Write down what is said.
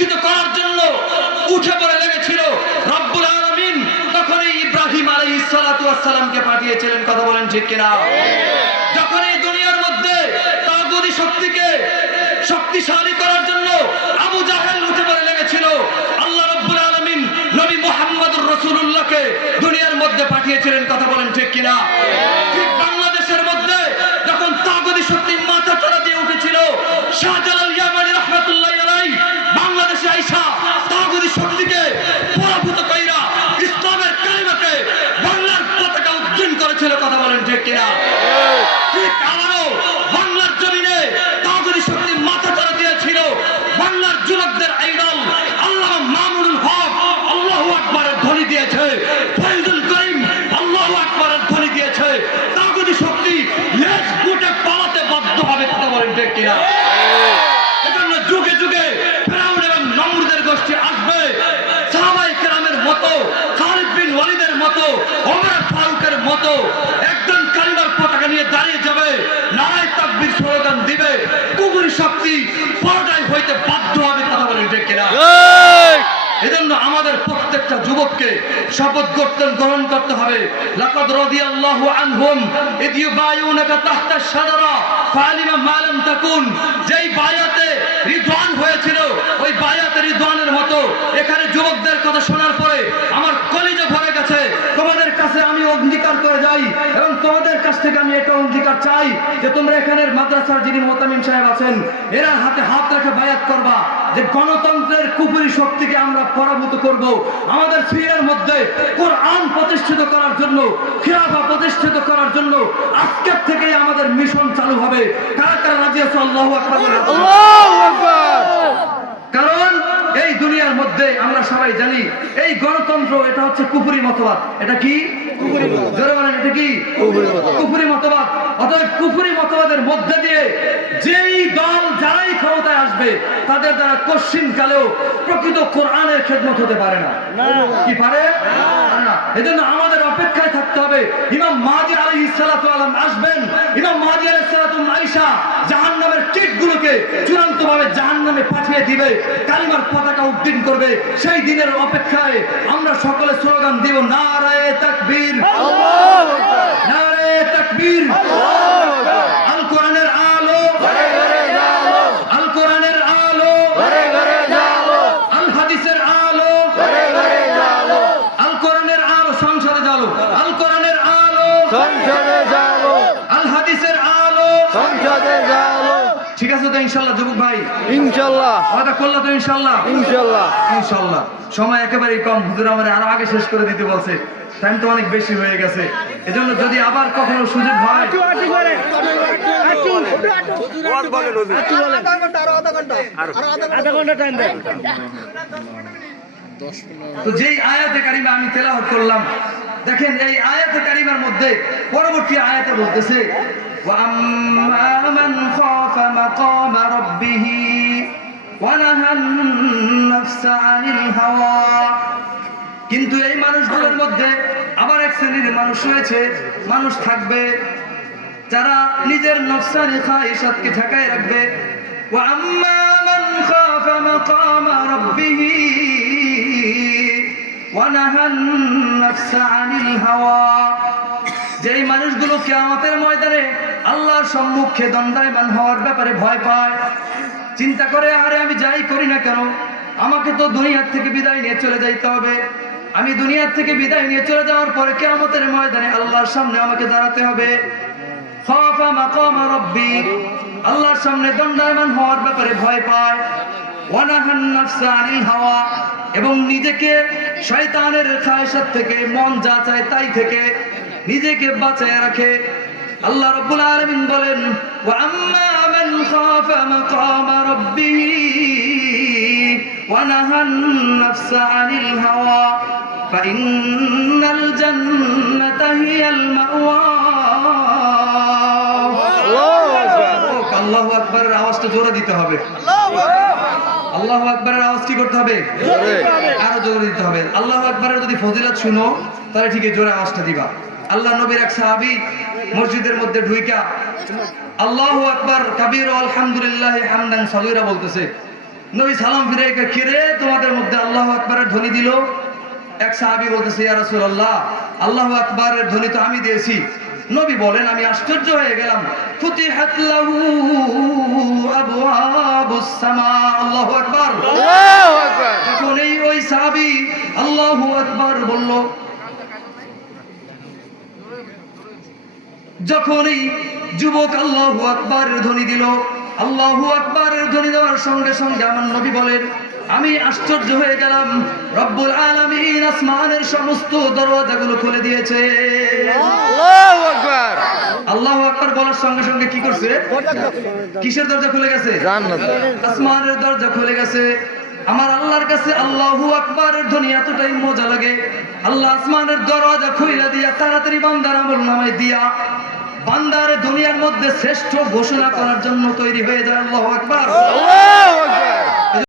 প্রতিষ্ঠিত করার জন্য উঠে পড়ে লেগেছিল রব্বুল আলামিন তখনই ইব্রাহিম আলাইহিস সালাতু ওয়াস সালামকে পাঠিয়েছিলেন। কথা বলেন ঠিক কিনা? যখন এই দুনিয়ার মধ্যে তাগুতি শক্তিকে শক্তিশালী করার জন্য আবু জাহেল উঠে পড়ে লেগেছিল, আল্লাহ রাব্বুল আলামিন নবী মুহাম্মদুর রাসূলুল্লাহকে দুনিয়ার মধ্যে পাঠিয়েছিলেন। কথা বলেন ঠিক কিনা? ঠিক বাংলাদেশের মধ্যে যখন তাগুতি শক্তি মাথা চাড়া দিয়ে উঠেছিল, শাহজালাল ইয়ামানী রাহমাতুল্লাহি আলাইহি বাংলাদেশে আইসা তাগুতি শক্তিকে পরাভূত কইরা ইসলামের কালিমাকে বাংলার পতাকা উত্তোলন করেছিল। কথা বলেন ঠিক কিনা? ঠিক আমারও বাংলার জমিনে তাগুতি শক্তি মাথা চাড়া দিয়েছিল বাংলার যুবকদের আইডল আল্লামা মামুনুল হক আল্লাহু আকবারের ধ্বনি দিয়েছে, ফয়জুল করিম আল্লাহু আকবারের ধ্বনি দিয়েছে। তাগুতি শক্তি লেজ গুটে পালাতে বাধ্য হবে। কথা বলেন ঠিক কিনা? এজন্য যুগে যুগে ফেরাউন এবং নমরুদের গোষ্ঠী আসবে, সাহাবায়ে কেরামের মতো, খালিদ বিন ওয়ালিদের মতো, ওমর ফারুকের মতো একজন কালিমার পতাকা নিয়ে দাঁড়িয়ে যাবে, নারায়ে তাকবীর স্লোগান দিবে, কুফরি শক্তি পরাজয় হইতে বাধ্য হবে। কথা বলেন ঠিক কিনা? এজন্য আমাদের প্রত্যেকটা যুবককে শপথ গ্রহণ করতে হবে। লাকাদ রাদিয়াল্লাহু আনহুম ইদ ইউবায়ুনাকা তাহতা শাজারা ফালিমা মা লাম তাকুন। যেই বায়াতে রিদওয়ান হয়েছিল ওই বায়াতে রিদওয়ানের মতো এখানে যুবকদের কথা শোনার পরে আমার কলিজা ভরে গেছে। তোমাদের কাছে আমি অঙ্গীকার করে যাই এবং তোমাদের কাছ থেকে আমি এটা অঙ্গীকার চাই যে তোমরা এখানের মাদ্রাসার যিনি মোতামিম সাহেব আছেন এরা হাতে হাত রেখে বায়াত করবা যে গণতন্ত্রের কুফরি শক্তিকে আমরা পরাভূত করব। আমাদের সিরিয়ার মধ্যে কোরআন প্রতিষ্ঠিত করার জন্য, খিলাফা প্রতিষ্ঠিত করার জন্য আজকের থেকেই আমাদের মিশন চালু হবে। কারা কারা রাজি আছে? আল্লাহু আকবার। আল্লাহু আকবার। কারণ এই দুনিয়ার মধ্যে আমরা সবাই জানি এই গণতন্ত্র এটা হচ্ছে কুফরি মতবাদ। এটা কি? জোরে বলেন, এটা কি? কুফরি মতবাদ। অতএব কুফরি মতবাদের মধ্যে দিয়ে যেই দল যারাই ক্ষমতায় আসবে তাদের দ্বারা কশ্চিন কালেও প্রকৃত কোরআনের খেদমত হতে পারে না। কি পারে না? এজন্য আমাদের অপেক্ষায় থাকতে হবে। ইমাম মাহদী আলাইহিস সালাতু ওয়ালাম আসবেন। ইমাম মাহদী আলাইহিস সালাতু আয়েশা জাহান্নামের টিকগুলোকে চূড়ান্তভাবে জাহান্নামে পাঠিয়ে দিবে, কালিমার পতাকা উত্তোলন করবে। সেই দিনের অপেক্ষায় আমরা সকলে স্লোগান দিব, নারায়ে তাকবীর, আল্লাহু আকবার, নারায়ে তাকবীর, আল্লাহু আকবার। আল কোরআনের আলো, ঘরে ঘরে জালো, আল কোরআনের আলো, ঘরে ঘরে জালো, আল হাদিসের আলো, ঘরে ঘরে জালো, আল কোরআনের আলো, সংসদে জালো, আল কোরআনের আলো, সংসদে জালো, আল হাদিসের আলো। সংসদে জালো। ঠিক আছে তো ইনশাআল্লাহ যুবক ভাই? ইনশাআল্লাহ, কথা করলা তো ইনশাআল্লাহ? ইনশাআল্লাহ, ইনশাআল্লাহ। সময় একেবারেই কম, হুজুর আমাদের আরো আগে শেষ করে দিতে বলছে, টাইম তো অনেক বেশি হয়ে গেছে। এজন্য যদি আবার কখনো সুযোগ হয় তো যেই আয়াতে কারিমা আমি তেলাওয়াত করলাম, দেখেন এই আয়াতে কারিমার মধ্যে পরবর্তী আয়াতে বলতেছে ওয়াম্মা মান খাফা মাকামা রাব্বিহি ওয়া নাহান নাফসা আনিল হাওয়া। কিন্তু এই মানুষগুলোর মধ্যে আবার এক শ্রেণীর মানুষ রয়েছে, মানুষ থাকবে যারা নিজের নফসানি খায়সাতকে ঢাকায় রাখবে। ওয়া আম্মা মান খাফা মাকামা রাব্বিহি ওয়া নাহান নাফসা আনিল হাওয়া। যেই মানুষগুলো কিয়ামতের ময়দানে আল্লাহর সম্মুখে দণ্ডায়মান হওয়ার ব্যাপারে ভয় পায়, চিন্তা করে আরে আমি যাই করি না কেন আমাকে তো দুনিয়ার থেকে বিদায় নিয়ে চলে যাইতে হবে, আমি দুনিয়ার থেকে বিদায় নিয়ে চলে যাওয়ার পরে কিয়ামতের ময়দানে আল্লাহর সামনে আমাকে দাঁড়াতে হবে। খাফা মাকামা রাব্বি, আল্লাহর সামনে দণ্ডায়মান হওয়ার ব্যাপারে ভয় পায়। ওয়া নাহান নাফসা আনিল হাওয়া, এবং নিজেকে শয়তানের খায়সাত থেকে, মন যা চায় তাই থেকে নিজেকে বাঁচায় রাখে। আল্লাহ রাব্বুল আলামিন বলেন ওয়া আম্মা মান খাফা মাকামা রাব্বিহি ওয়া নাহান নাফসা আনিল হাওয়া ফাইন্নাল জান্নাতা হিয়াল মাওয়া। আল্লাহু আকবার। আল্লাহু আকবারের আওয়াজটা জোরে দিতে হবে। আল্লাহু আকবারের আওয়াজ কি করতে হবে? জোরে, আরো জোরে দিতে হবে। আল্লাহু আকবারের যদি ফজিলত শুনো তাহলে ঠিক জোরে আওয়াজটা দিবা। আল্লাহ নবীর এক সাহাবী মসজিদের মধ্যে ঢুইকা আল্লাহু আকবার কাবীর আলহামদুলিল্লাহি হামদান সাগীরা বলতেছে। নবী সালাম ফিরে কিরে তোমাদের মধ্যে আল্লাহু আকবারের ধ্বনি দিল। এক সাহাবী বলতেছে ইয়া রাসূলুল্লাহ আল্লাহু আকবারের ধ্বনি তো আমি দিয়েছি। নবী বলেন আমি আশ্চর্য হয়ে গেলাম। ফুতিহাত লাহু আবওয়াবুস সামা। আল্লাহু আকবার। আল্লাহু আকবার। তখন ওই সাহাবী আল্লাহু আকবার বলল। যখনই যুবক আল্লাহু আকবারের ধ্বনি দিল, আল্লাহু আকবারের ধ্বনি দেওয়ার সঙ্গে সঙ্গে আমার নবী বলেন আমি আশ্চর্য হয়ে গেলাম, রব্বুল আলামিন আসমানের সমস্ত দরওয়াজাগুলো খুলে দিয়েছে। আল্লাহু আকবার। আল্লাহু আকবার বলার সঙ্গে সঙ্গে কি করছে? কিসের দরজা খুলে গেছে? জান্নাত। আসমানের দরজা খুলে গেছে। আমার আল্লাহর কাছে আল্লাহু আকবারের ধ্বনি এতটাই মজা লাগে, আল্লাহ আসমানের দরজা খুলে দিয়া তাড়াতাড়ি বান্দার আমলনামায় দিয়া বান্দার দুনিয়ার মধ্যে শ্রেষ্ঠ ঘোষণা করার জন্য তৈরি হয়ে যায়। আল্লাহু আকবার।